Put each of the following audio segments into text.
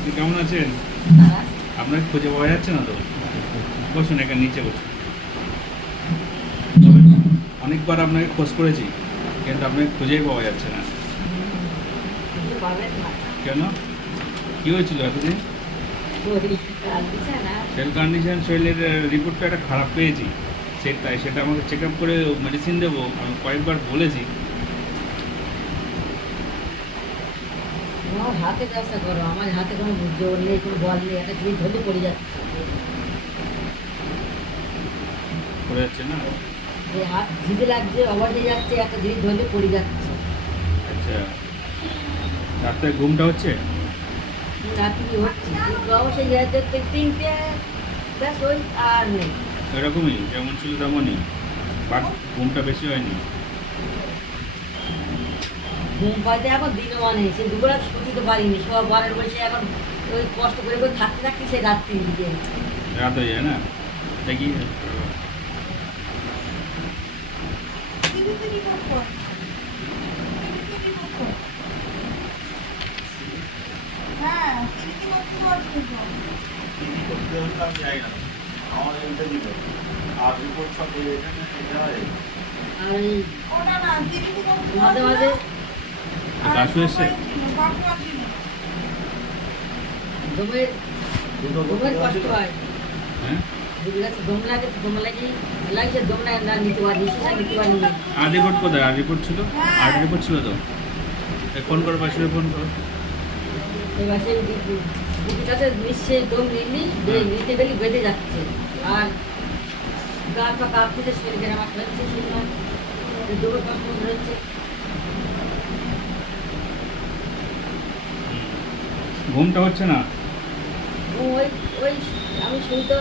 আপনি কেমন আছেন? আপনাকে খুঁজে পাওয়া যাচ্ছে না তো। বসুন, এখানে নিচে বসুন। তবে অনেকবার আপনাকে খোঁজ করেছি, কিন্তু আপনাকে খুঁজেই পাওয়া যাচ্ছে না। কেন? কি হয়েছিল এতদিন? সেল কন্ডিশন, শরীরের রিপোর্টটা একটা খারাপ পেয়েছি। সেটা আমাকে চেক আপ করে মেডিসিন দেবো, আমি কয়েকবার বলেছি। আমার হাতে ব্যবসা করো, আমার হাতে কোনো জোর নেই, কোনো বল নেই, একটা জিনিস ধরতে পড়ে যাচ্ছে। পড়ে যাচ্ছে না? এই হাত ঝিঝে লাগছে, অবাজ হয়ে যাচ্ছে, একটা জিনিস ধরতে পড়ে যাচ্ছে। আচ্ছা, রাত্রে ঘুমটা হচ্ছে? রাত্রি হচ্ছে কিন্তু অবশ্যই যাচ্ছে তিনটে, ব্যাস ওই আর নেই। এরকমই যেমন ছিল তেমনই, বাট ঘুমটা বেশি হয়নি। ঘুম পাইতে এখন দিনও মানে সে দুপুরে শুতে পারিনি, সব ঘরের বসে এখন ওই কষ্ট করে করে থাকতে থাকতে সে রাত্রি দিকে রাত হয়ে যায় না? দেখি আর এই মাঝে মাঝে কাশু এসছে? দমের দমের কষ্ট হয়। হ্যাঁ, দম লাগে, দম লাগে, লাগছে দম না নিতে পারি, নিঃশ্বাস নিতে পারি না। আর রিপোর্ট কোথায়? আর রিপোর্ট ছিল? আর রিপোর্ট ছিল তো? ফোন করো, বাসুরে ফোন করো। এবার সেই বুকের কাছে নিশ্চয়ই দম নিলি, নিতে গেলে বেঁধে যাচ্ছে। আর গা পা কাঁপতে শরীরে আমার হচ্ছে, সেই সময় দমের কষ্ট হচ্ছে। ঘুমটা হচ্ছে না? ওই ওই আমি শুই তো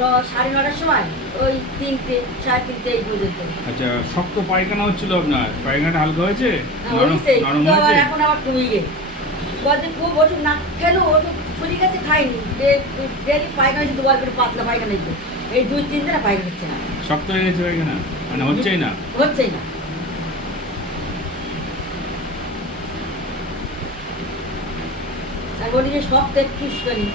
9:30টার সময়, ওই 3টে 3:30 এই পর্যন্ত। আচ্ছা, শক্ত পায়খানা হচ্ছিল আপনার? পায়খানাটা হালকা হয়েছে? নরম হয়েছে, নরম কিন্তু আবার হয়েছে? এখন আবার কমে গেছে। কদিন খুব ওষুধ না খেলেও ওষুধ ফুলি গেছে, খাইনি। ডেলি পায়খানা হচ্ছে, দুবার করে পাতলা পায়খানা হচ্ছে। এই 2-3 দিনে পায়খানা হচ্ছে না, শক্ত হয়ে গেছে পায়খানা? মানে হচ্ছেই না? হচ্ছেই না। আর বলি যে শক্ত একটু করি,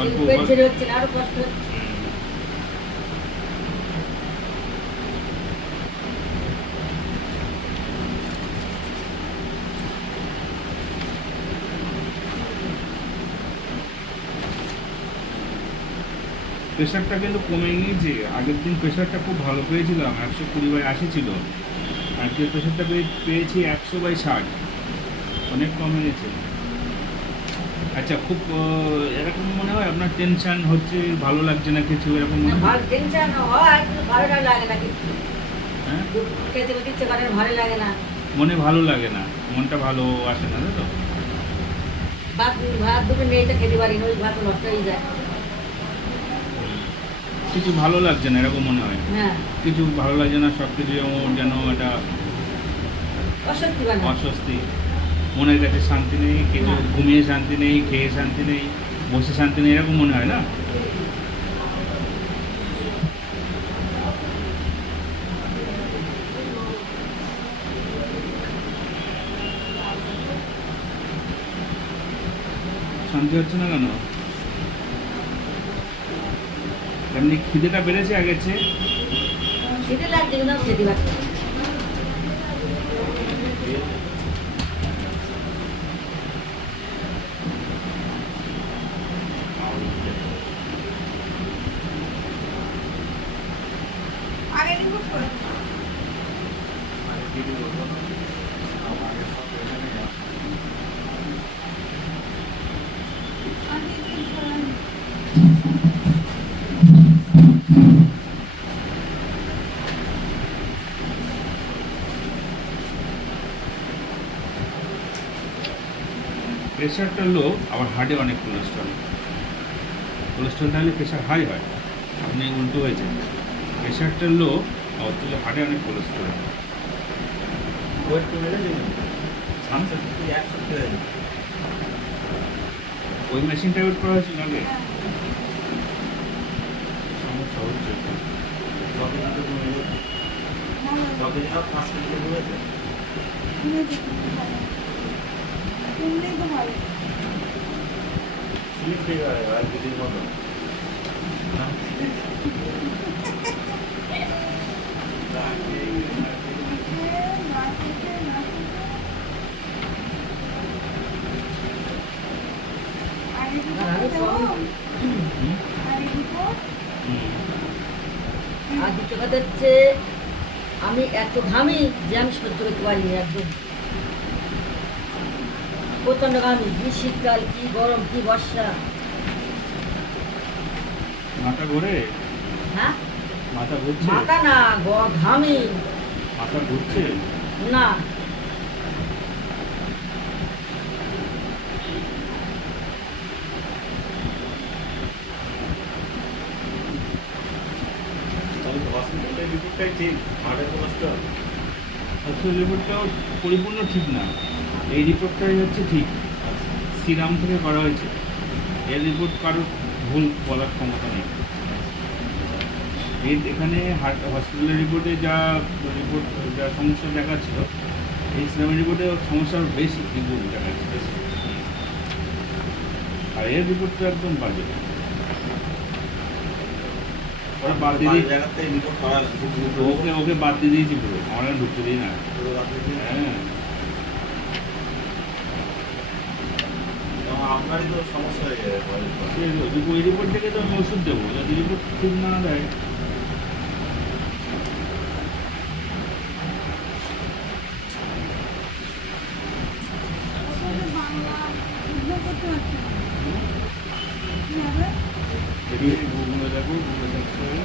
অল্প পেট ছেড়ে হচ্ছে না, আরো কষ্ট হচ্ছে। প্রেশারটা কিন্তু কমে গিয়েছে। আগের দিন প্রেশারটা খুব ভালো পেয়েছিলাম, 120/80 ছিল। আজকে প্রেশারটা পেয়েছি 100/60, অনেক কমে গেছে। আচ্ছা, খুব এরকম মনে হয় আপনার টেনশন হচ্ছে, ভালো লাগছে না কিছু, এরকম মনে হয়? ভালো টেনশন হয়, কিন্তু ভালো লাগে না কিছু। হ্যাঁ, খেতে খেতে ইচ্ছে করে, ভালো লাগে না। মনে ভালো লাগে না, মনটা ভালো আসে না, তাই তো? ভাত ভাত দুটো নেই তো খেতে পারি না, ওই ভাত নষ্ট হয়ে যায়। কিছু ভালো লাগছে না, এরকম মনে হয়? হ্যাঁ, কিছু ভালো লাগছে না, সব কিছু যেন একটা অস্বস্তি বানা। অস্বস্তি, মনের কাছে শান্তি নেই, কিছু হ্যাঁ। ঘুমিয়ে শান্তি নেই, খেয়ে শান্তি নেই, বসে শান্তি নেই, এরকম মনে হয় না? শান্তি হচ্ছে না কেন? এমনি খিদেটা বেড়েছে আগের চেয়ে? খেতে লাগছে কিন্তু আমি খেতে পারছি না। প্রেশারটা লো, আবার হার্টে অনেক কোলেস্ট্রল। কোলেস্ট্রল থাকলে প্রেশার হাই হয়, আপনি উল্টো হয়েছে। প্রেশারটা লো, আবার হার্টে অনেক কোলেস্ট্রল। ওই মেশিনটা ইউজ করা হয়েছিল আগে? সমস্যা হচ্ছে তো। ঠিক হয় আর দিদির মতো আর দ্বিতীয় কথা হচ্ছে আমি এত ঘামি যে আমি সহ্য করতে পারিনি একদম প্রচণ্ড ঘামি কি শীতকাল কি গরম কি বর্ষা মাথা ঘুরে, হ্যাঁ মাথা ঘুরছে, মাথা না ঘামি মাথা ঘুরছে। না তাহলে তো হসপিটালের রিপোর্টটাই ঠিক হার্টের কোলেস্ট্রল স্বাস্থ্য রিপোর্টটাও পরিপূর্ণ ঠিক না, এই রিপোর্টটাই হচ্ছে ঠিক, সিরাম থেকে করা হয়েছে, এর রিপোর্ট কারোর ভুল বলার ক্ষমতা নেই। এখানে হসপিটালের রিপোর্টে যা রিপোর্ট যা সমস্যা দেখাচ্ছিল, এই সিরামের রিপোর্টে সমস্যা আরও বেশি রিপোর্ট দেখাচ্ছে বেশি। আর এর রিপোর্ট তো একদম বাজে, ওরা বাদ দিয়ে দিই, জায়গাতে রিপোর্ট করা ওকে ওকে বাদ দিয়ে দিয়েছি পুরো, আমরা ঢুকতে দিই না। হ্যাঁ, আপনারই তো সমস্যা হয়ে যাবে ওই রিপোর্ট থেকে তো আমি ওষুধ দেবো, যদি রিপোর্ট ঠিক না দেয়। দেখি গুগলে দেখো, গুগলে সার্চ করে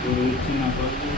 করে উঠছে না পারবো।